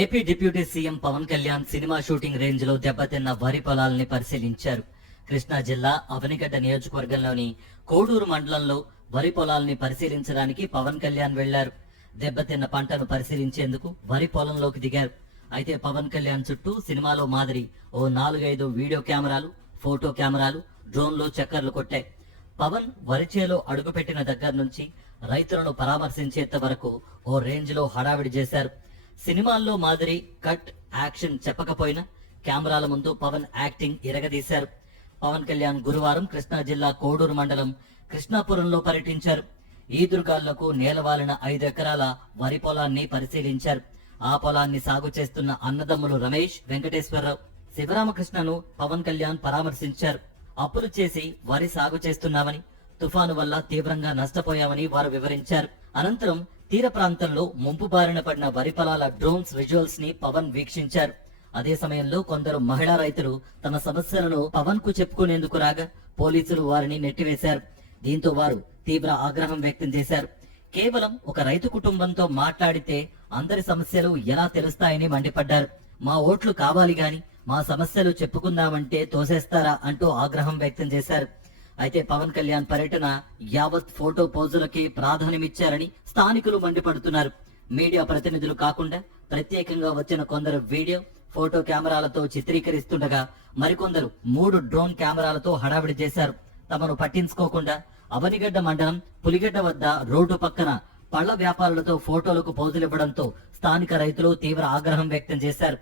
AP deputy CM Pawan Kalyan cinema shooting range లో దెబ్బతిన్న వరి పొలాలని పరిశీలించారు. కృష్ణా జిల్లా అవనిగడ్డ నియోజకవర్గంలోని కోడూరు మండలంలో వరి పొలాల్ని పరిశీలించడానికి పవన్ కళ్యాణ్ వెళ్లారు. దెబ్బతిన్న పంటను పరిశీలించేందుకు వరి పొలంలోకి దిగారు. అయితే పవన్ కళ్యాణ్ చుట్టూ సినిమాలో మాదిరి ఓ 4-5 వీడియో కెమెరాలు, ఫోటో కెమెరాలు, డ్రోన్లు చక్కర్లు కొట్టాయి. పవన్ వరి చేలో అడుగుపెట్టిన దగ్గర నుంచి రైతులను పరామర్శించేంత వరకు ఓ రేంజ్ లో హడావిడి చేశారు. సినిమాల్లో మాదిరి కట్ యాక్షన్ చెప్పకపోయినా కెమెరాల ముందు పవన్ యాక్టింగ్ ఇరగదీశారు. పవన్ కళ్యాణ్ గురువారం కృష్ణా జిల్లా కోడూరు మండలం కృష్ణాపురంలో పర్యటించారు. ఈదురుగాళ్లకు నేలవాలిన 5 ఎకరాల వరి పొలాన్ని పరిశీలించారు. ఆ పొలాన్ని సాగు చేస్తున్న అన్నదమ్ములు రమేష్, వెంకటేశ్వరరావు, శివరామకృష్ణను పవన్ కళ్యాణ్ పరామర్శించారు. అప్పులు చేసి వరి సాగు చేస్తున్నామని, తుఫాను వల్ల తీవ్రంగా నష్టపోయామని వారు వివరించారు. అనంతరం తీర ప్రాంతంలో ముంపు బారిన పడిన వరి పొలాల డ్రోన్స్ విజువల్స్ ని పవన్ వీక్షించారు. అదే సమయంలో కొందరు మహిళా రైతులు తమ సమస్యలను పవన్ కు చెప్పుకునేందుకు రాగా పోలీసులు వారిని నెట్టివేశారు. దీంతో వారు తీవ్ర ఆగ్రహం వ్యక్తం చేశారు. కేవలం ఒక రైతు కుటుంబంతో మాట్లాడితే అందరి సమస్యలు ఎలా తెలుస్తాయని మండిపడ్డారు. మా ఓట్లు కావాలి గాని మా సమస్యలు చెప్పుకుందామంటే తోసేస్తారా అంటూ ఆగ్రహం వ్యక్తం చేశారు. అయితే పవన్ కళ్యాణ్ పర్యటన యావత్ ఫోటో పోజులకి ప్రాధాన్యమిచ్చారని స్థానికులు మండిపడుతున్నారు. మీడియా ప్రతినిధులు కాకుండా ప్రత్యేకంగా వచ్చిన కొందరు వీడియో, ఫోటో కెమెరాలతో చిత్రీకరిస్తుండగా మరికొందరు 3 డ్రోన్ కెమెరాలతో హడావిడి చేశారు. తమను పట్టించుకోకుండా అవనిగడ్డ మండలం పులిగడ్డ వద్ద రోడ్డు పక్కన పళ్ల వ్యాపారులతో ఫోటోలకు పోజులివ్వడంతో స్థానిక రైతులు తీవ్ర ఆగ్రహం వ్యక్తం చేశారు.